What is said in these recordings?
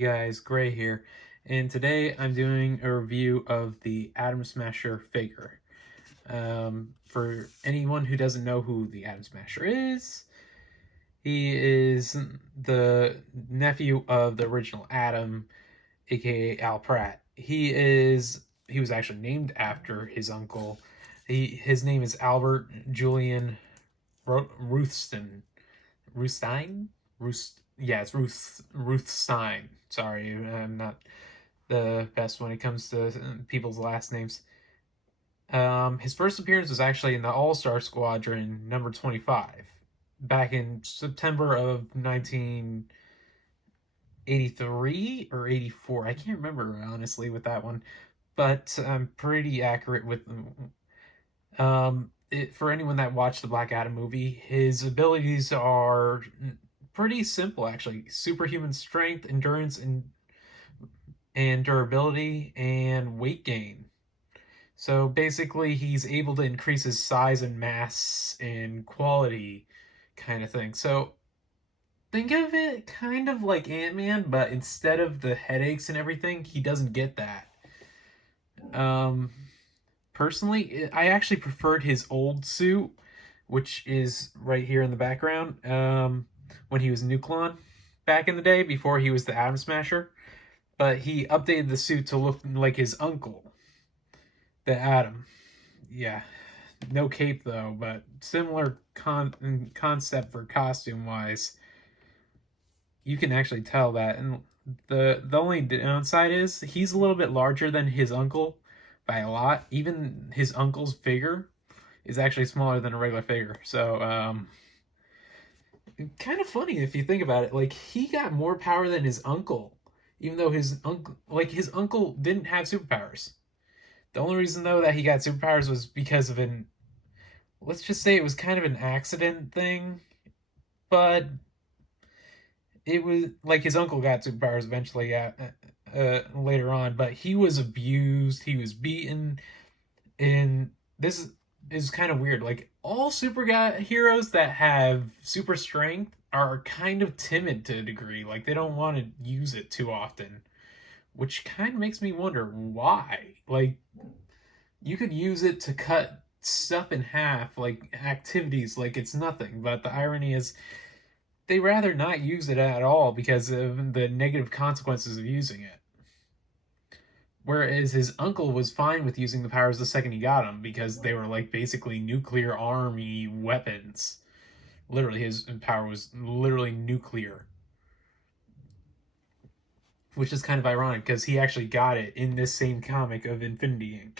guys, Gray here, and today I'm doing a review of the Atom Smasher figure. For anyone who doesn't know who the Atom Smasher is, he is the nephew of the original Atom, aka Al Pratt. He was actually named after his uncle. His name is Albert Julian Ruthston. Ruthstein? It's Ruthstein. Sorry, I'm not the best when it comes to people's last names. His first appearance was actually in the All-Star Squadron number 25 back in September of 1983 or 84. I can't remember honestly with that one, but I'm pretty accurate with for anyone that watched the Black Adam movie, his abilities are pretty simple actually. Superhuman strength, endurance, and durability, and weight gain. So basically, he's able to increase his size and mass and quality, kind of thing. So think of it kind of like Ant-Man, but instead of the headaches and everything, he doesn't get that. Um, Personally, I actually preferred his old suit, which is right here in the background, when he was Nuklon back in the day before he was the Atom Smasher. But he updated the suit to look like his uncle, the Atom. Yeah, no cape though, but similar concept for costume wise. You can actually tell that, and the only downside is he's a little bit larger than his uncle by a lot. Even his uncle's figure is actually smaller than a regular figure. So kind of funny if you think about it. Like he got more power than his uncle, even though his uncle didn't have superpowers. The only reason though that he got superpowers was because of let's just say it was kind of an accident thing, but it was like his uncle got superpowers eventually later on, but he was abused, he was beaten, and this is kind of weird. Like all heroes that have super strength are kind of timid to a degree. Like they don't want to use it too often, which kind of makes me wonder why. Like you could use it to cut stuff in half, like activities, like it's nothing. But the irony is they rather not use it at all because of the negative consequences of using it. Whereas his uncle was fine with using the powers the second he got them because they were like basically nuclear army weapons. Literally, his power was literally nuclear. Which is kind of ironic because he actually got it in this same comic of Infinity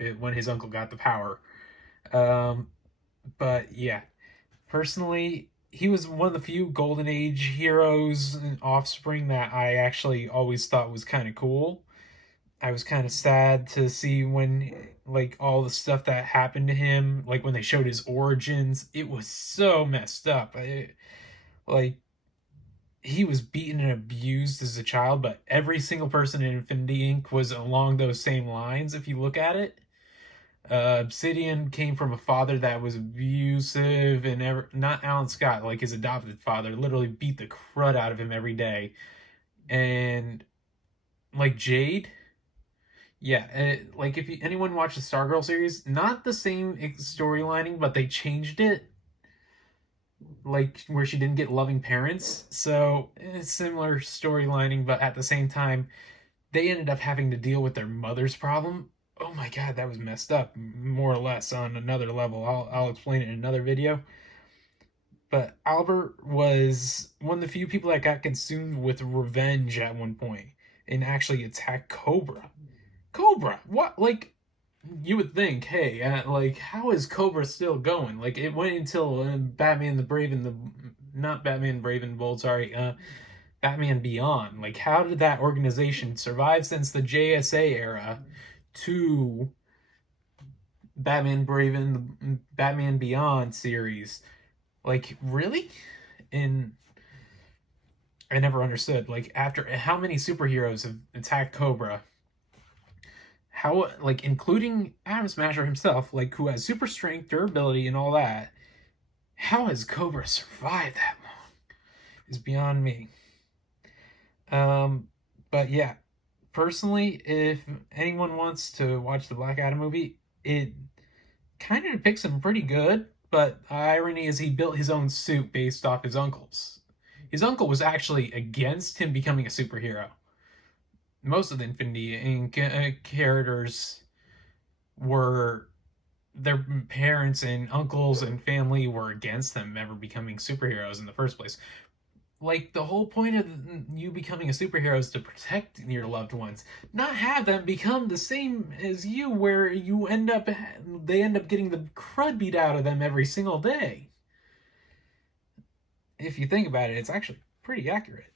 Inc. When his uncle got the power. Um, but yeah, personally, he was one of the few Golden Age heroes and offspring that I actually always thought was kind of cool. I was kind of sad to see when, like, all the stuff that happened to him, like when they showed his origins, it was so messed up. Like, he was beaten and abused as a child, but every single person in Infinity Inc. was along those same lines if you look at it. Obsidian came from a father that was abusive and not Alan Scott, like his adopted father, literally beat the crud out of him every day. And like Jade, yeah, like if anyone watched the Stargirl series, not the same storylining, but they changed it, like where she didn't get loving parents. So similar storylining, but at the same time, they ended up having to deal with their mother's problem. Oh my god, that was messed up, more or less on another level. I'll explain it in another video. But Albert was one of the few people that got consumed with revenge at one point and actually attacked Cobra. Cobra, what? Like, you would think, hey, like, how is Cobra still going? Like, it went until Batman the Brave and the not Batman Brave and Bold, sorry, Batman Beyond. Like, how did that organization survive since the JSA era to Batman Brave and the Batman Beyond series? Like, really? And I never understood. Like, after how many superheroes have attacked Cobra? How, like, including Atom Smasher himself, like, who has super strength, durability, and all that, how has Cobra survived that long? Is beyond me. But yeah, personally, if anyone wants to watch the Black Adam movie, it kind of depicts him pretty good. But irony is he built his own suit based off his uncle's. His uncle was actually against him becoming a superhero. Most of the Infinity Inc. Characters were their parents and uncles and family were against them ever becoming superheroes in the first place. Like the whole point of you becoming a superhero is to protect your loved ones, not have them become the same as you, where they end up getting the crud beat out of them every single day. If you think about it, it's actually pretty accurate.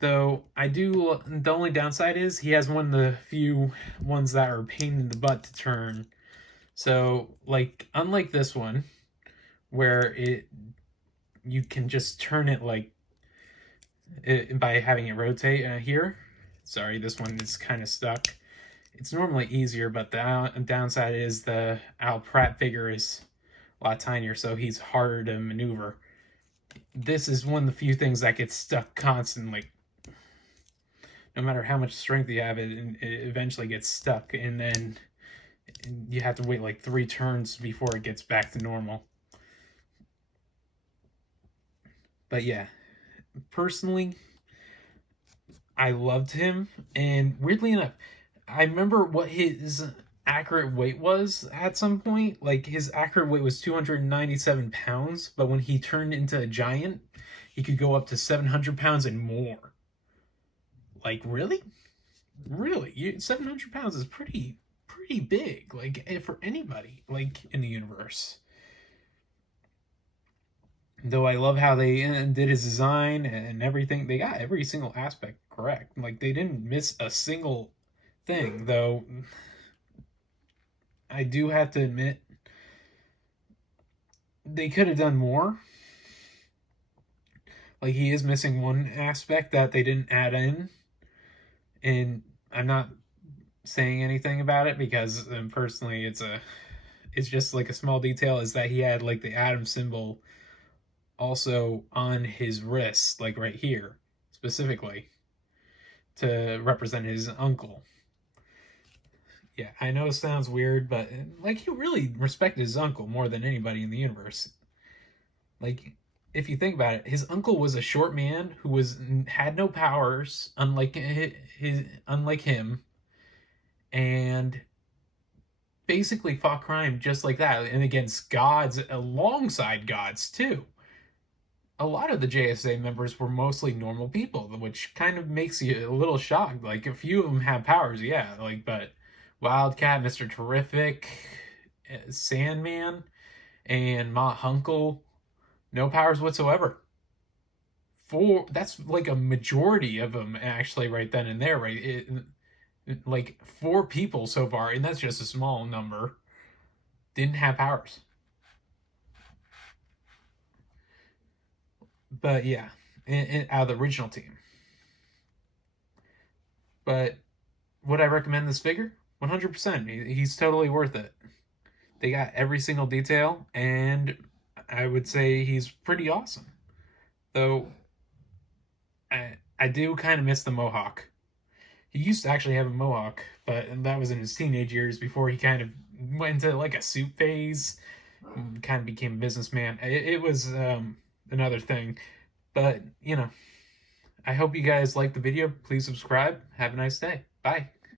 Though the only downside is he has one of the few ones that are a pain in the butt to turn. So, like, unlike this one, where you can just turn it by having it rotate here. Sorry, this one is kind of stuck. It's normally easier, but the downside is the Al Pratt figure is a lot tinier, so he's harder to maneuver. This is one of the few things that gets stuck constantly. No matter how much strength you have, it eventually gets stuck, and then you have to wait like 3 turns before it gets back to normal. But yeah, personally, I loved him, and weirdly enough, I remember what his accurate weight was at some point. Like, his accurate weight was 297 pounds, but when he turned into a giant, he could go up to 700 pounds and more. Like, really? Really? 700 pounds is pretty big, like, for anybody, like, in the universe. Though I love how they did his design and everything. They got every single aspect correct. Like, they didn't miss a single thing, though I do have to admit they could have done more. Like, he is missing one aspect that they didn't add in, and I'm not saying anything about it because personally it's just like a small detail, is that he had like the atom symbol also on his wrist, like right here specifically, to represent his uncle. Yeah, I know it sounds weird, but like, he really respected his uncle more than anybody in the universe. Like, if you think about it, his uncle was a short man who had no powers, unlike him, and basically fought crime just like that, and against gods, alongside gods too. A lot of the JSA members were mostly normal people, which kind of makes you a little shocked. Like, a few of them have powers, yeah, like, but Wildcat, Mr. Terrific, Sandman, and Ma Hunkel, no powers whatsoever. That's like a majority of them actually, right then and there, right? Like 4 people so far, and that's just a small number, didn't have powers. But yeah, out of the original team. But would I recommend this figure? 100%. He's totally worth it. They got every single detail, and I would say he's pretty awesome. Though I do kind of miss the mohawk. He used to actually have a mohawk, but that was in his teenage years before he kind of went into like a suit phase, and kind of became a businessman. It was another thing. But, I hope you guys liked the video. Please subscribe. Have a nice day. Bye.